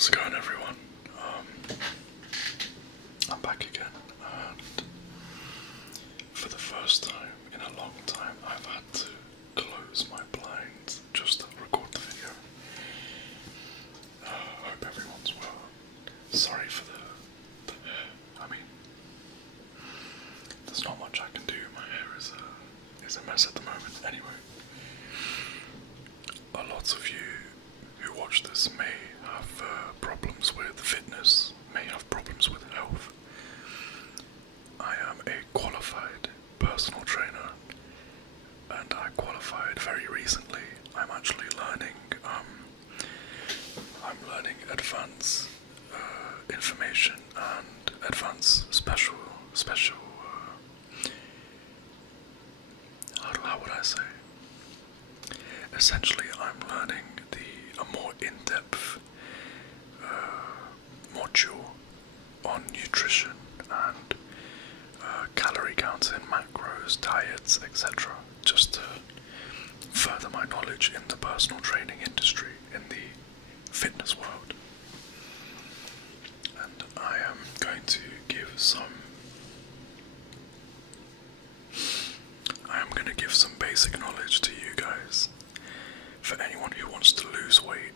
How's it going, everyone? I'm back again, and for the first time in a long time, I've had to close my blinds just to record the video. Hope everyone's well. Sorry for the hair. I mean, there's not much I can do. My hair is a mess at the moment. Anyway, a lot of you who watch this may have problems with fitness, may have problems with health. I am a qualified personal trainer, and I qualified very recently. I'm actually learning. I'm learning advanced information and advanced special. How would I say? Essentially, I'm learning a more in-depth module on nutrition and calorie counting, macros, diets, etc. Just to further my knowledge in the personal training industry, in the fitness world. And I am going to give some basic knowledge to you guys. For anyone who wants to lose weight,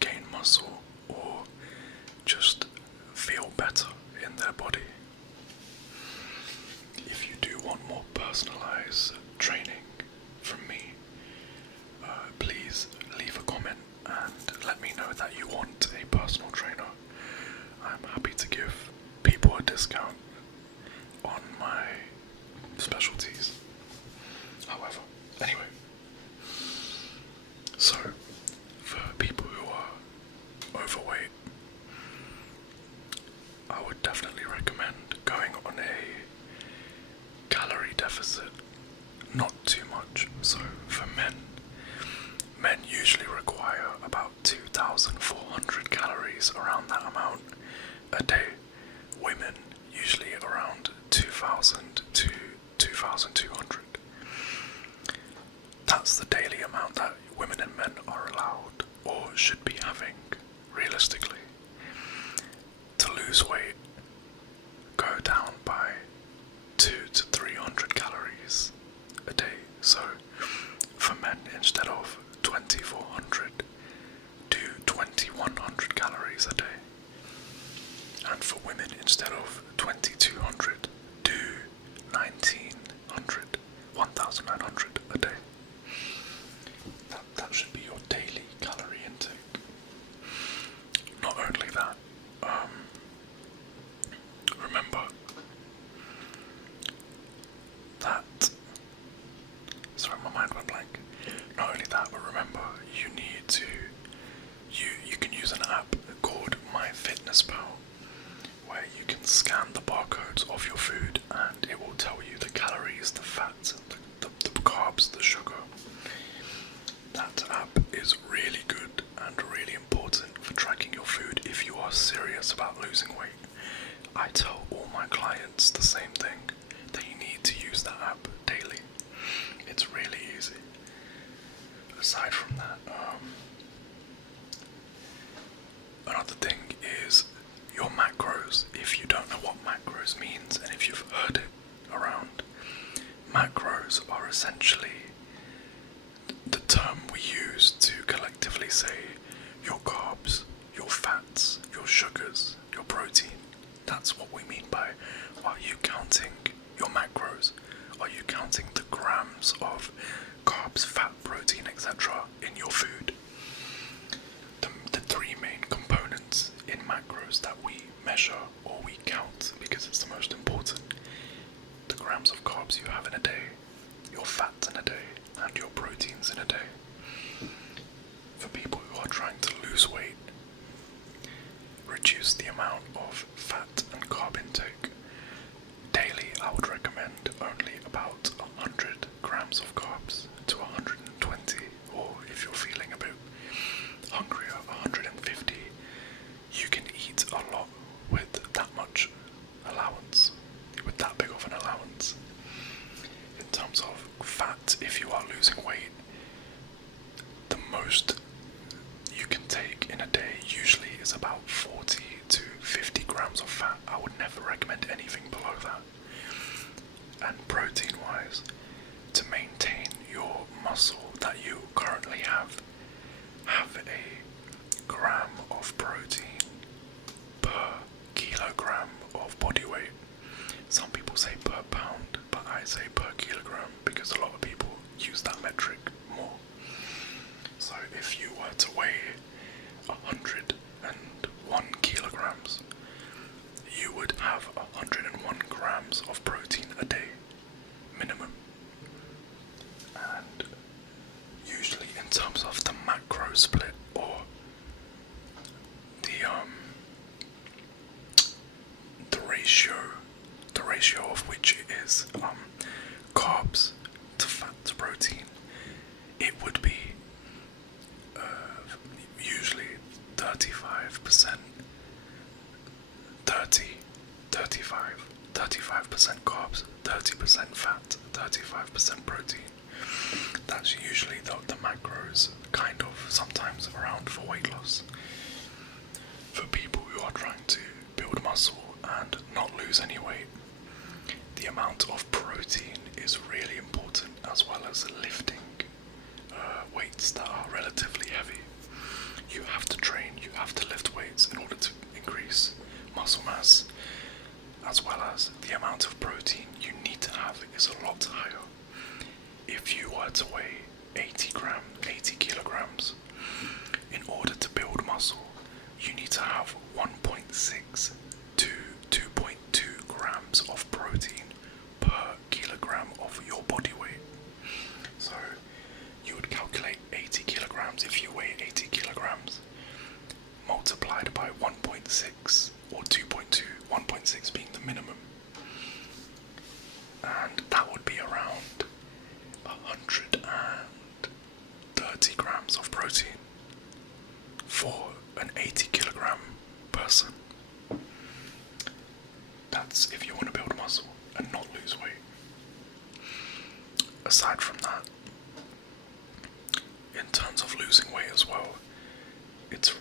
gain muscle, or just feel better in their body. If you do want more personalized training from me, please leave a comment and let me know that you want a personal trainer. I'm happy to give people a discount on my specialties. However, anyway, so for people who are overweight, I would definitely recommend going on a calorie deficit, not too much. So for men usually require about 2,400 calories, around that amount, a day. Women usually around 2,000 to 2,200. That's the daily amount that women and men are allowed or should be having, realistically. To lose weight, go down by 200 to 300 calories a day. So for men, instead of 2,400, do 2,100 calories a day. And for women, instead of 2,200, do 1,900, 1,900 a day. That should be your daily calorie intake. Not only that, remember that, sorry, my mind went blank. Not only that, but remember, you can use an app called MyFitnessPal, where you can scan the barcodes of your food and it will tell you the calories, the fats, the carbs, the sugar. That app is really good and really important for tracking your food if you are serious about losing weight. I tell all my clients the same thing, that you need to use that app daily. It's really easy. Aside from that, another thing is your macros. If you don't know what macros means, and if you've heard it around, macros are essentially the term we use to collectively say your carbs, your fats, your sugars, your protein. That's what we mean by, are you counting your macros? Are you counting the grams of carbs, fat, protein, etc. in your food? The three main components in macros that we measure or we count, because it's the most important: the grams of carbs you have in a day, your fats in a day, and your proteins in a day. For people who are trying to lose weight, reduce the amount of fat and carb intake. Daily, I would recommend only about 100 grams of carbs to 120, or if you're feeling a bit hungrier, 150. You can eat a lot with that much allowance, with that big of an allowance. In terms of fat, if you are losing weight, the most you can take in a day usually is about 40 to 50 grams of fat. I would never recommend anything below that. And protein wise, to maintain your muscle that you currently have a gram of protein per kilogram of body weight. Some people say per pound, but I say per kilogram because a lot of people use that metric more. So if you were to weigh 101 kilograms, you would have 101 grams of protein a day, minimum. And usually in terms of the macro split, or the ratio of which it is carbs to fat to protein, it would be usually 35%, 35% carbs, 30% fat, 35% protein. That's usually the macros, kind of sometimes around for weight loss. For people who are trying to build muscle and not lose any weight, the amount of protein is really important, as well as lifting weights that are relatively heavy. You have to train, you have to lift weights in order to increase muscle mass, as well as the amount of protein you need to have is a lot higher. If you were to weigh 80 kilograms, in order to build muscle, you need to have 1.6 to 2.2 grams of protein per kilogram of your body weight. So you would calculate 80 kilograms if you weigh 80 kilograms, multiplied by 1.6 or 2.2, 1.6 being the minimum. And that would be around 130 grams of protein for an 80 kilogram person. That's if you want to build muscle and not lose weight. Aside from that, in terms of losing weight as well, it's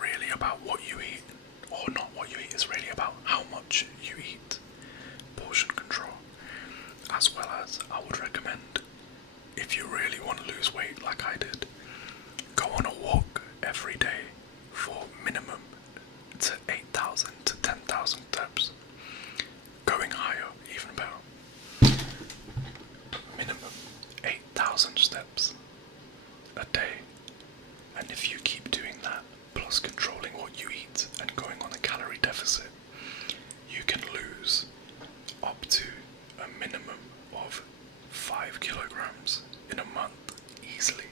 really about what you eat, or not what you eat, it's really about how much you eat. Portion control. As well as, I would recommend, if you really want to lose weight like I did, go on a walk every day for minimum to 8,000 to 10,000 steps. Going higher, even better. Minimum 8,000 steps a day. And if you keep doing that, plus controlling what you eat and going on a calorie deficit, you can lose up to a minimum of 5 kilograms in a month easily.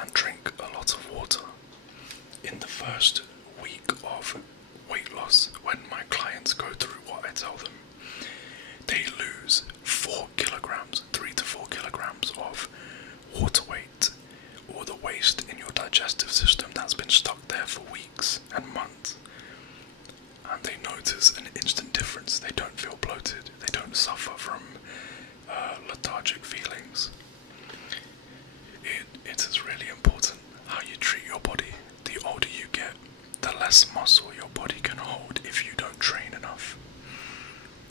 And drink a lot of water. In the first week of weight loss, when my clients go through what I tell them, they lose 4 kilograms, 3 to 4 kilograms of water weight, or the waste in your digestive system that's been stuck there for weeks and months. And they notice an instant difference. They don't feel bloated. They don't suffer from lethargic feelings. It is really important how you treat your body. The older you get, the less muscle your body can hold if you don't train enough.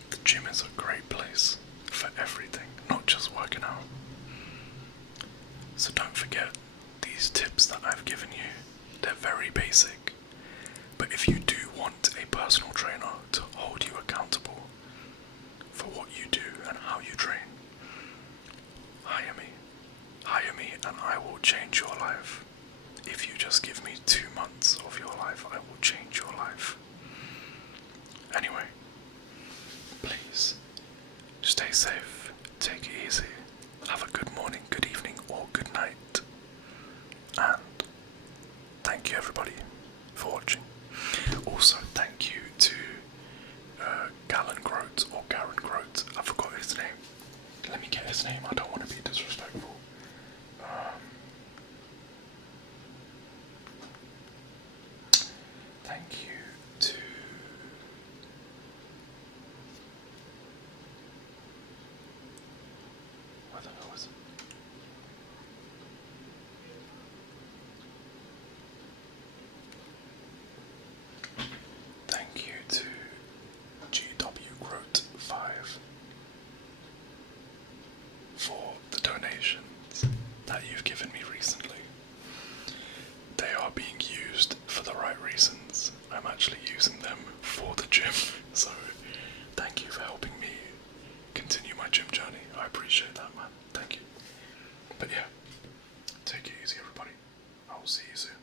The gym is a great place for everything, not just working out. So don't forget these tips that I've given you. They're very basic. But if you do want a personal trainer to hold you accountable for what you do and how you train, hire me. Hire me and I will change your life. If you just give me 2 months of your life, I will change your life. Anyway, please, stay safe, take it easy, have a good morning, good evening, or good night. And thank you everybody for watching. Also, thank you to 𝗓𝗓𝗗𝗘𝗢 or 𝗓𝗓𝗓𝗓𝗓𝗓𝗓. I forgot his name. Let me get his name, I don't want to be disrespectful. Thank you to where the hell is it? the donations that you've given me recently. They are being used for the right reasons. I'm actually using them for the gym, so thank you for helping me continue my gym journey. I appreciate that, man. Thank you. But yeah, take it easy, everybody. I will see you soon.